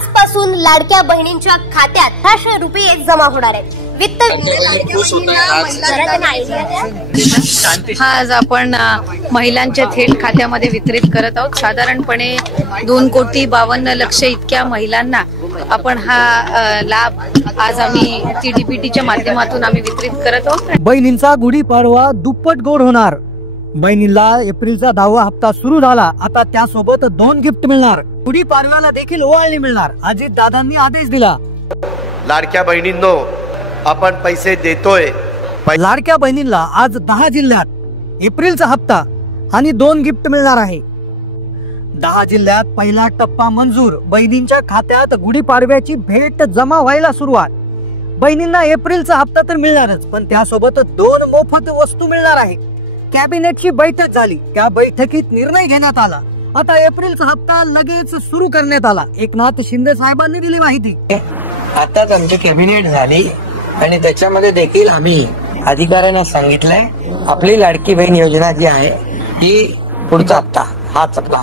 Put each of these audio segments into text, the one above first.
आजपासून लाडक्या बहिणींच्या खात्यात 600 रुपये जमा होणार आहेत। वित्त आज आपण महिलांच्या थेट खात्यामध्ये वितरित करत आहोत। साधारणपणे 2,52,00,000 इतक्या महिलांना आपण हा लाभ आज आम्ही TDPTच्या माध्यमातून आम्ही वितरित करत आहोत। बहिणींचा गुढीपाडवा दुप्पट गोड होणार। बहिणीला एप्रिलचा 10वा हप्ता सुरू झाला। आता त्यासोबत 2 गिफ्ट मिळणार। गुढीपाडव्याला देखील ओवाळणी मिळणार। अजित दादांनी आदेश दिला। लाडक्या बहिणींनो, आपण पैसे देतोय। लाडक्या बहिणींना आज 10 जिल्ह्यात एप्रिलचा हप्ता आणि 2 गिफ्ट मिळणार आहे। 10 जिल्ह्यात पहिला टप्पा मंजूर। बहिणींच्या खात्यात गुढीपाडव्याची भेट जमा व्हायला सुरुवात। बहिणींना एप्रिलचा हप्ता तर मिळणारच, पण त्यासोबत 2 मोफत वस्तू मिळणार आहे। कॅबिनेटची बैठक झाली, त्या बैठकीत निर्णय घेण्यात आला। आता एप्रिलचा हप्ता लगेच सुरू करण्यात आला। एकनाथ शिंदे साहेबांनी दिली माहिती। आताच आमची कॅबिनेट झाली आणि त्याच्यामध्ये देखील आम्ही अधिकाऱ्यांना सांगितलंय आपली लाडकी बहीण योजना जी आहे ही पुढचा हप्ता हाच हप्ता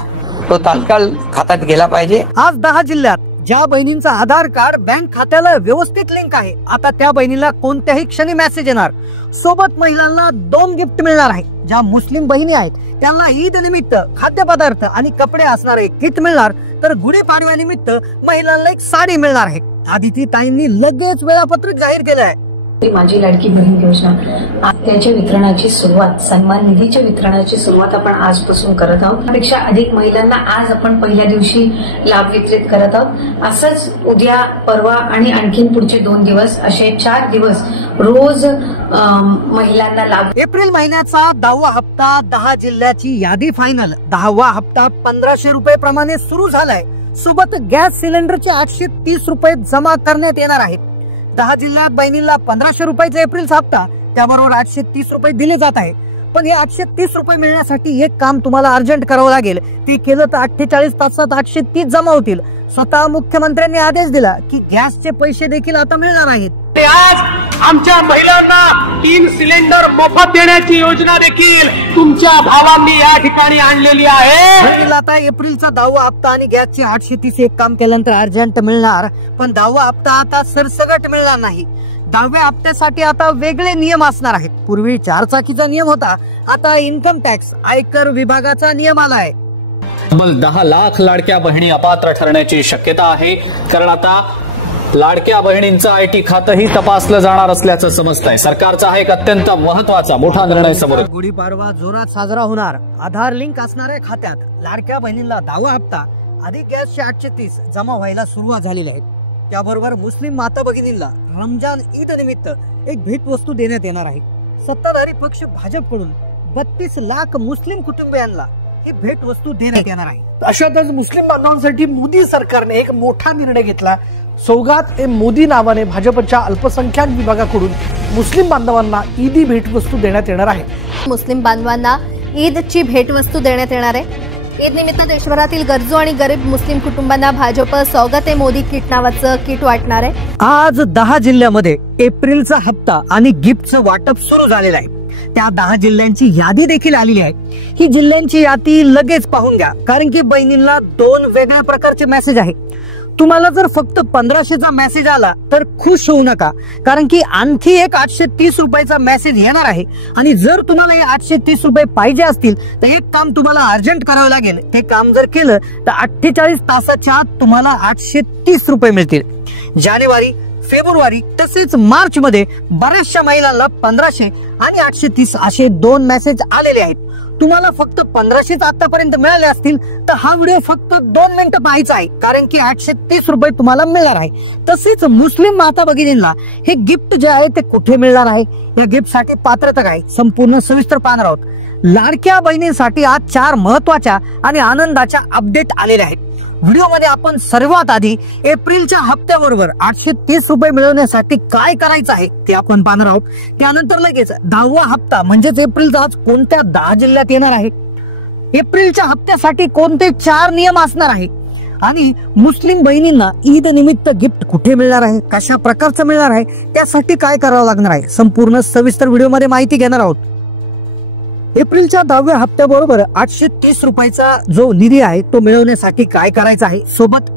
तो तात्काळ खात्यात गेला पाहिजे। आज 10 जिल्ह्यात ज्या बहिणींचा आधार कार्ड बँक खात्याला व्यवस्थित लिंक आहे, आता त्या बहिणीला कोणत्याही क्षणी मेसेज येणार। सोबत महिलांना 2 गिफ्ट मिळणार आहे। ज्या मुस्लिम बहिणी आहेत त्यांना ईद निमित्त खाद्यपदार्थ आणि कपडे असणारे किट मिळणार, तर गुढीपाडव्यानिमित्त महिलांना एक साडी मिळणार आहे। आदिती ताईंनी लगेच वेळापत्रक जाहीर केलं आहे। माझी लाडकी बहीण योजना त्याच्या वितरणाची सुरुवात, सन्मान निधीच्या वितरणाची सुरुवात आपण आजपासून करत आहोत। त्यापेक्षा अधिक महिलांना आज आपण पहिल्या दिवशी लाभ वितरित करत आहोत। असंच उद्या, परवा आणि आणखीन पुढचे 2 दिवस असे 4 दिवस रोज महिलांना लाभ। एप्रिल महिन्याचा 10वा हप्ता 10 जिल्ह्याची यादी फायनल। 10वा हप्ता 1500 रुपये प्रमाणे सुरू झालाय। सोबत गॅस सिलेंडरचे 830 रुपये जमा करण्यात येणार आहेत। 10 जिल्ह्यात बहिणीला 1500 रुपयाचा एप्रिलचा हप्ता, त्याबरोबर 830 रुपये दिले जात आहे। पण हे 830 रुपये मिळण्यासाठी एक काम तुम्हाला अर्जंट करावं लागेल। ते केलं तर 48 तासात 830 जमा होतील। स्वतः मुख्यमंत्र्यांनी आदेश दिला की गॅसचे पैसे देखील आता मिळणार आहेत। आज आमच्या महिलांना 3 सिलेंडर मोफत देण्याची योजना देखील तुमच्या भावांनी या ठिकाणी आणलेली आहे। आता एप्रिलचा 10वा हप्ता आणि गॅसचे 830 एक काम केल्यानंतर अर्जंट मिळणार, पण 10वा हप्ता आता सरसगट मिळणार नाही। 10व्या हप्त्यासाठी आता वेगळे नियम असणार आहेत। पूर्वी 4 चाकीचा नियम होता, आता इन्कम टॅक्स आयकर विभागाचा नियम आलाय। तब्बल 10 लाख लाडक्या बहिणी अपात्र ठरण्याची शक्यता आहे, कारण आता लाडक्या बहिणींचं IT खातंही तपासलं जाणार असल्याचं समजतंय। सरकारचा हा एक अत्यंत महत्वाचा मोठा निर्णय समोर। गुढीपाडवा जोरात साजरा होणार। आधार लिंक असणाऱ्या खात्यात लाडक्या बहिणींना 10वा हप्ता अधिक गॅसचे 830 जमा व्हायला सुरुवात झालेली आहे। त्याबरोबर मुस्लिम माता भगिनींना रमजान ईद निमित्त एक भेटवस्तू देण्यात येणार आहे। सत्ताधारी पक्ष भाजपकडून 32 लाख मुस्लिम कुटुंबियांना ही भेटवस्तू देण्यात येणार आहे। अशातच मुस्लिम बांधवांसाठी मोदी सरकारने एक मोठा निर्णय घेतला। सौगात ए मोदी नावाने भाजपच्या अल्पसंख्याक विभागाकडून मुस्लिम बांधवांना ईदी भेटवस्तू देण्यात येणार आहे। मुस्लिम बांधवांना ईदची भेटवस्तू देण्यात येणार आहे। ईद निमित्त देशभरातील गरजू आणि गरीब मुस्लिम कुटुंबांना भाजप सौगात ए मोदी किट नावाचं किट वाटणार आहे। आज 10 जिल्ह्यामध्ये एप्रिलचा हप्ता आणि गिफ्टचं वाटप सुरू झालेलं आहे। त्या 10 जिल्ह्यांची यादी देखील आलेली आहे। ही जिल्ह्यांची यादी लगेच पाहून घ्या, कारण की बहिणींना 2 वेगळ्या प्रकारचे मेसेज आहे। तुम्हाला जर फक्त 1500चा मेसेज आला तर खुश होऊ नका, कारण की आणखी एक 830 रुपयाचा मेसेज येणार आहे। आणि जर तुम्हाला हे 830 रुपये पाहिजे असतील तर एक काम तुम्हाला अर्जंट करावं लागेल। ते काम जर केलं तर 48 तासाच्या आत तुम्हाला 830 रुपये मिळतील। जानेवारी, फेब्रुवारी तसेच मार्च मध्ये बऱ्याचशा महिलांना 1500 आणि 830 असे 2 मेसेज आलेले आहेत। तुम्हाला फक्त 1500 आतापर्यंत मिळाले असतील तर हा व्हिडिओ फक्त 2 मिनिटं पाहायचा आहे, कारण की 830 रुपये तुम्हाला मिळणार आहे। तसेच मुस्लिम माता भगिनींना हे गिफ्ट जे आहे ते कुठे मिळणार आहे, या गिफ्ट साठी पात्रता काय, संपूर्ण सविस्तर पाहणार आहोत। लाडक्या बहिणींसाठी आज 4 महत्वाच्या आणि आनंदाच्या अपडेट आलेल्या आहेत। व्हिडिओ मध्ये आपण सर्वात आधी एप्रिलच्या हप्त्याबरोबर 830 रुपये मिळवण्यासाठी काय करायचं आहे ते आपण पाहणार आहोत। त्यानंतर लगेच 10वा हप्ता म्हणजेच एप्रिलचा आज कोणत्या 10 जिल्ह्यात येणार आहे, एप्रिलच्या हप्त्यासाठी कोणते 4 नियम असणार आहे, आणि मुस्लिम बहिणींना ईद निमित्त गिफ्ट कुठे मिळणार आहे, कशा प्रकारचं मिळणार आहे, त्यासाठी काय करावं लागणार आहे, संपूर्ण सविस्तर व्हिडिओ मध्ये माहिती घेणार आहोत। एप्रिलच्या 10व्या हप्त्याबरोबर 830 रुपयाचा जो निधी आहे तो मिळवण्यासाठी काय करायचं आहे, सोबत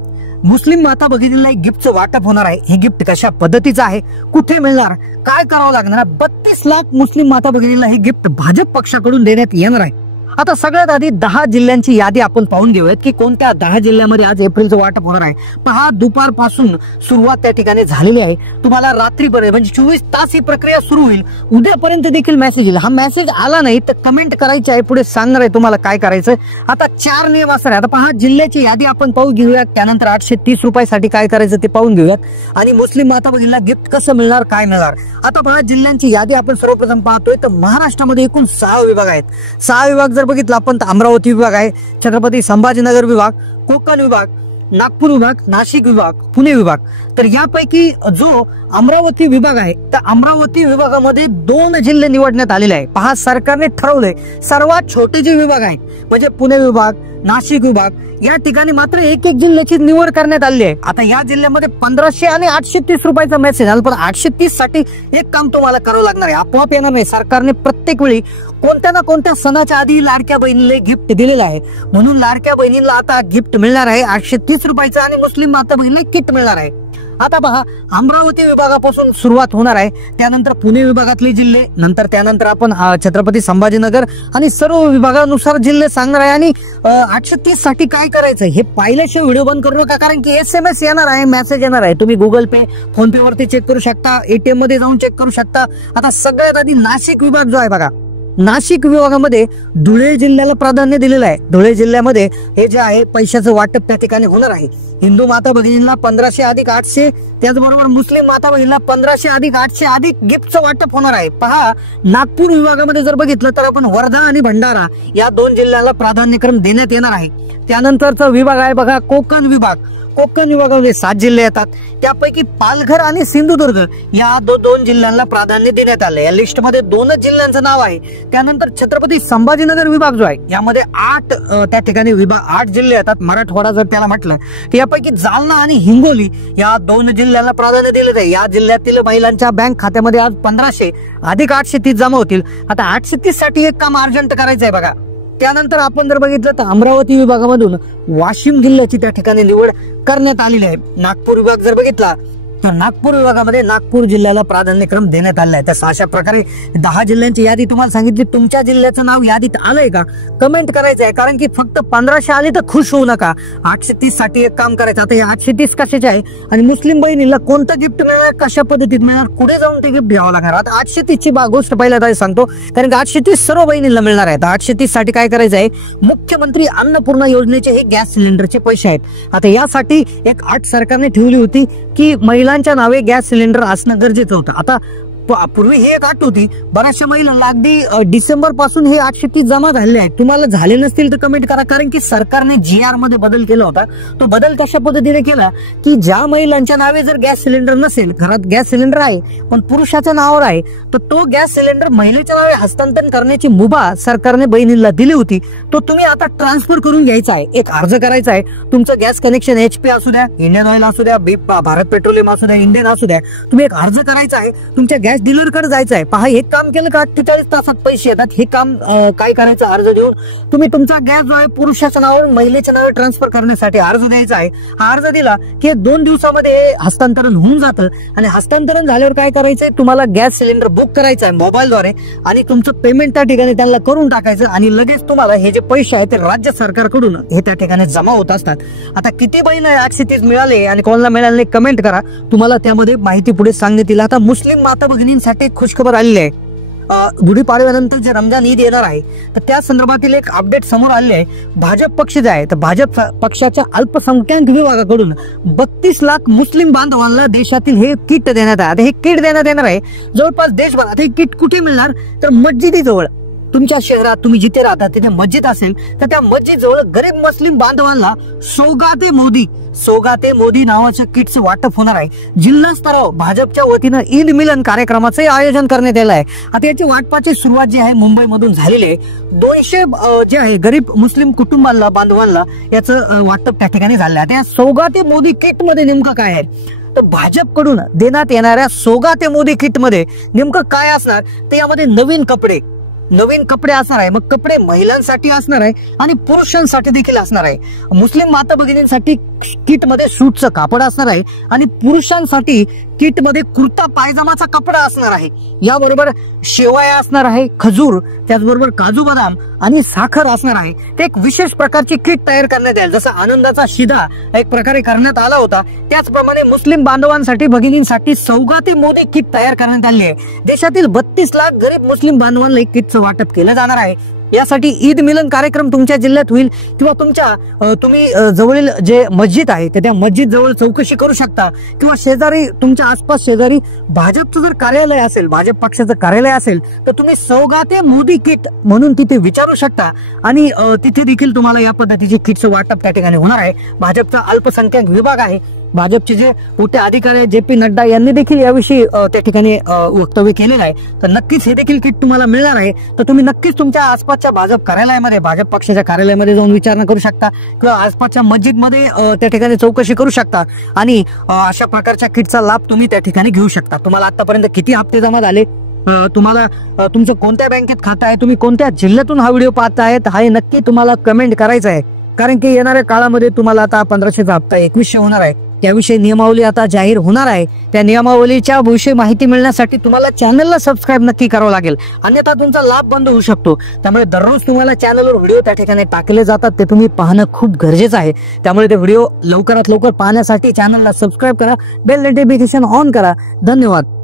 मुस्लिम माता भगिनींना एक गिफ्टचं वाटप होणार आहे. हे गिफ्ट कशा पद्धतीचं आहे, कुठे मिळणार, काय करावं लागणार? 32 लाख मुस्लिम माता भगिनींना हे गिफ्ट भाजप पक्षाकडून देण्यात येणार आहे. आता सगळ्यात आधी 10 जिल्ह्यांची यादी आपण पाहून घेऊयात की कोणत्या 10 जिल्ह्यामध्ये आज एप्रिलचं वाटप होणार आहे. पहा, दुपारपासून सुरुवात त्या ठिकाणी झालेली आहे. तुम्हाला रात्रीपर्यंत म्हणजे 24 तास ही प्रक्रिया सुरू होईल. उद्यापर्यंत देखील मेसेज येईल. हा मेसेज आला नाही तर कमेंट करायची आहे, पुढे सांगणार आहे तुम्हाला काय करायचं. आता 4 नियम असणार आहे. आता पहा, जिल्ह्याची यादी आपण पाहून घेऊयात, त्यानंतर 830 रुपयासाठी काय करायचं ते पाहून घेऊयात आणि मुस्लिम माता भगिनीला गिफ्ट कसं मिळणार, काय मिळणार. आता पहा, जिल्ह्यांची यादी आपण सर्वप्रथम पाहतोय तर महाराष्ट्रामध्ये एकूण 6 विभाग आहेत. 6 विभाग जर बघितलं आपण तर अमरावती विभाग आहे, छत्रपती संभाजीनगर विभाग, कोकण विभाग, नागपूर विभाग, नाशिक विभाग, पुणे विभाग. तर यापैकी जो अमरावती विभाग आहे तर अमरावती विभागामध्ये 2 जिल्हे निवडण्यात आलेले आहे. पहा, सरकारने ठरवलंय सर्वात छोटे जे विभाग आहेत म्हणजे पुणे विभाग, नाशिक विभाग या ठिकाणी मात्र एक जिल्ह्याची निवड करण्यात आली आहे. आता या जिल्ह्यामध्ये 1500 आणि 830 रुपयाचा मेसेज आला, पण 830 साठी एक काम तुम्हाला करावं लागणार आहे, आपोआप येणार नाही. सरकारने प्रत्येक वेळी कोणत्या ना कोणत्या सणाच्या आधी लाडक्या बहिणीला गिफ्ट दिलेलं आहे, म्हणून लाडक्या बहिणीला आता गिफ्ट मिळणार आहे 830 रुपयाचं आणि मुस्लिम माता बहिणीला किट मिळणार आहे. आता पहा, अमरावती विभागापासून सुरुवात होणार आहे, त्यानंतर पुणे विभागातले जिल्हे, नंतर त्यानंतर आपण छत्रपती संभाजीनगर आणि सर्व विभागानुसार जिल्हे सांगणार आहे. आणि 830 साठी काय करायचं हे पाहिल्याशिवाय व्हिडिओ बंद करू नका, कारण की SMS येणार आहे, मेसेज येणार आहे. तुम्ही गुगल पे, फोन पे वरती चेक करू शकता, ATM मध्ये जाऊन चेक करू शकता. आता सगळ्यात आधी नाशिक विभाग जो आहे बघा, नाशिक विभागामध्ये धुळे जिल्ह्याला प्राधान्य दिलेलं आहे. धुळे जिल्ह्यामध्ये हे जे आहे पैशाचं वाटप त्या ठिकाणी होणार आहे. हिंदू माता भगिनींना 1500 अधिक 800, त्याचबरोबर मुस्लिम माता भगिनींना 1500 अधिक 800 अधिक गिफ्टचं वाटप होणार आहे. पहा, नागपूर विभागामध्ये जर बघितलं तर आपण वर्धा आणि भंडारा या 2 जिल्ह्याला प्राधान्यक्रम देण्यात येणार आहे. त्यानंतरचा विभाग आहे बघा कोकण विभाग. कोकण विभागामध्ये 7 जिल्हे येतात, त्यापैकी पालघर आणि सिंधुदुर्ग या 2 जिल्ह्यांना प्राधान्य देण्यात आले. या लिस्टमध्ये 2 जिल्ह्यांचं नाव आहे. त्यानंतर छत्रपती संभाजीनगर विभाग जो आहे यामध्ये 8 त्या ठिकाणी विभाग 8 जिल्हे येतात, मराठवाडा जर त्याला म्हटलं तर यापैकी जालना आणि हिंगोली या 2 जिल्ह्यांना प्राधान्य दिले जाईल. या जिल्ह्यातील महिलांच्या बँक खात्यामध्ये आज 1500 अधिक 830 जमा होतील. आता 830 साठी एक काम अर्जंट करायचं आहे बघा. त्यानंतर आपण जर बघितलं तर अमरावती विभागामधून वाशिम जिल्ह्याची त्या ठिकाणी निवड करण्यात आलेली आहे. नागपूर विभाग जर बघितला तर नागपूर विभागामध्ये नागपूर जिल्ह्याला प्राधान्यक्रम देण्यात आला आहे. तर अशा प्रकारे 10 जिल्ह्यांची यादी तुम्हाला सांगितली. तुमच्या जिल्ह्याचं नाव यादीत आलंय का कमेंट करायचं आहे, कारण की फक्त 1500 आली तर खुश होऊ नका. 830 साठी एक काम करायचं. आता हे 830 कशाचे आहे आणि मुस्लिम बहिणीला कोणतं गिफ्ट मिळणार, कशा पद्धतीत मिळणार, कुठे जाऊन ते गिफ्ट घ्यावं लागणार. आता 830 ची गोष्ट पहिल्यांदा सांगतो, कारण की 830 सर्व बहिणीला मिळणार आहे. 830 साठी काय करायचं आहे, मुख्यमंत्री अन्नपूर्णा योजनेचे हे गॅस सिलेंडरचे पैसे आहेत. आता यासाठी एक अट सरकारने ठेवली होती की महिलांच्या नावे गॅस सिलेंडर असणं गरजेचं होतं. आता पूर्वी ही एक अट होती, बऱ्याचशा महिलांना अगदी डिसेंबर पासून हे 830 जमा झालेले आहेत. तुम्हाला झाले नसतील तर कमेंट करा, कारण की सरकारने GR मध्ये बदल केला होता. तो बदल कशा पद्धतीने केला की ज्या महिलांच्या नावे जर गॅस सिलेंडर नसेल, घरात गॅस सिलेंडर आहे पण पुरुषाच्या नावावर आहे, तर तो गॅस सिलेंडर महिलेच्या नावे हस्तांतरण करण्याची मुभा सरकारने बहिणीला दिली होती. तो तुम्ही आता ट्रान्सफर करून घ्यायचा आहे. एक अर्ज करायचा आहे. तुमचं गॅस कनेक्शन HP असू द्या, इंडियन ऑइल असू द्या, भारत पेट्रोलियम असू द्या, इंडियन असू द्या, तुम्ही एक अर्ज करायचा आहे. तुमच्या गॅस डीलर कडे जायचं आहे. पहा, हे काम केलं का 48 तासात पैसे येतात. हे काम काय करायचं, अर्ज देऊन तुम्ही तुमचा गॅस जो आहे पुरुषाच्या नावावर महिलेच्या नावावर ट्रान्सफर करण्यासाठी अर्ज द्यायचा आहे. हा अर्ज दिला की 2 दिवसामध्ये हस्तांतरण होऊन जातं. आणि हस्तांतरण झाल्यावर काय करायचंय, तुम्हाला गॅस सिलेंडर बुक करायचं आहे मोबाईलद्वारे आणि तुमचं पेमेंट त्या ठिकाणी त्यांना करून टाकायचं आणि लगेच तुम्हाला हे जे पैसे आहेत ते राज्य सरकारकडून हे त्या ठिकाणी जमा होत असतात. आता किती बहीण 830 मिळाले आणि कोणाला मिळाले नाही कमेंट करा, तुम्हाला त्यामध्ये माहिती पुढे सांगण्यात येईल. आता मुस्लिम माता भगिनींसाठी खुशखबर आलेली आहे. गुढीपाडव्यानंतर जे रमजान ईद येणार आहे तर त्या संदर्भातील एक अपडेट समोर आले आहे. भाजप पक्ष जे आहे तर भाजप पक्षाच्या अल्पसंख्याक विभागाकडून 32 लाख मुस्लिम बांधवांना देशातील हे किट देण्यात आहे. आता हे किट देण्यात येणार आहे जवळपास देशभरात. हे किट कुठे मिळणार तर मस्जिदीजवळ. तुमच्या शहरात तुम्ही जिथे राहता तिथे मस्जिद असेल तर त्या मस्जिद जवळ गरीब मुस्लिम बांधवांना सौगाते मोदी नावाचं किटचं वाटप होणार आहे. जिल्हा स्तरावर भाजपच्या वतीनं ईद मिलन कार्यक्रमाचे आयोजन करण्यात आलं आहे. आता याची वाटपाची सुरुवात जी आहे मुंबईमधून झालेली आहे. 200 जे आहे गरीब मुस्लिम कुटुंबांना बांधवांना याचं वाटप त्या ठिकाणी झालं आहे. त्या सौगाते मोदी किट मध्ये नेमकं काय आहे तर भाजपकडून देण्यात येणाऱ्या सौगाते मोदी किट मध्ये नेमकं काय असणार तर यामध्ये नवीन कपडे, नवीन कपडे असणार आहे. मग कपडे महिलांसाठी असणार आहे आणि पुरुषांसाठी देखील असणार आहे. मुस्लिम माता भगिनींसाठी किट मध्ये सूटचं कापड असणार आहे आणि पुरुषांसाठी किट मध्ये कुर्ता पायजामाचा कपडा असणार आहे. याबरोबर शेवया असणार आहे, खजूर, त्याचबरोबर काजू बदाम आणि साखर असणार आहे. ते एक विशेष प्रकारची किट तयार करण्यात येईल. जसं आनंदाचा शिधा एक प्रकारे करण्यात आला होता, त्याचप्रमाणे मुस्लिम बांधवांसाठी भगिनींसाठी सौगाती मोदी किट तयार करण्यात आली आहे. देशातील 32 लाख गरीब मुस्लिम बांधवांना एक किटचं वाटप केलं जाणार आहे. यासाठी ईद मिलन कार्यक्रम तुमच्या जिल्ह्यात होईल किंवा तुम्ही जवळील जे मस्जिद आहे त्या मस्जिद जवळ चौकशी करू शकता किंवा शेजारी तुमच्या आसपास शेजारी भाजपचं जर कार्यालय असेल, भाजप पक्षाचं कार्यालय असेल तर तुम्ही सौगाते मोदी किट म्हणून तिथे विचारू शकता आणि तिथे देखील तुम्हाला या पद्धतीचे किटचं वाटप त्या ठिकाणी होणार आहे. भाजपचा अल्पसंख्याक विभाग आहे, भाजपचे जे मोठे अधिकारी JP नड्डा यांनी देखील याविषयी त्या ठिकाणी वक्तव्य केलेलं आहे. तर नक्कीच हे देखील किट तुम्हाला मिळणार आहे. तर तुम्ही नक्कीच तुमच्या आसपासच्या भाजप कार्यालयामध्ये, भाजप पक्षाच्या कार्यालयामध्ये जाऊन विचारणा करू शकता किंवा आसपासच्या मस्जिदमध्ये त्या ठिकाणी चौकशी करू शकता आणि अशा प्रकारच्या किटचा लाभ तुम्ही त्या ठिकाणी घेऊ शकता. तुम्हाला आतापर्यंत किती हप्ते जमा झाले, तुम्हाला तुमचं कोणत्या बँकेत खातं आहे, तुम्ही कोणत्या जिल्ह्यातून हा व्हिडिओ पाहत आहेत, हा नक्की तुम्हाला कमेंट करायचं आहे. कारण की येणाऱ्या काळामध्ये तुम्हाला आता 1500चा हप्ता 2100 होणार आहे. त्याविषयी नियमावली आता जाहीर होणार आहे. त्या नियमावलीच्या विषयी माहिती मिळण्यासाठी तुम्हाला चॅनलला सबस्क्राईब नक्की करावं लागेल, अन्यथा तुमचा लाभ बंद होऊ शकतो. त्यामुळे दररोज तुम्हाला चॅनलवर व्हिडिओ त्या ठिकाणी टाकले जातात, ते तुम्ही पाहणं खूप गरजेचं आहे. त्यामुळे ते व्हिडिओ लवकरात लवकर पाहण्यासाठी चॅनलला सबस्क्राईब करा, बेल नोटिफिकेशन ऑन करा. धन्यवाद.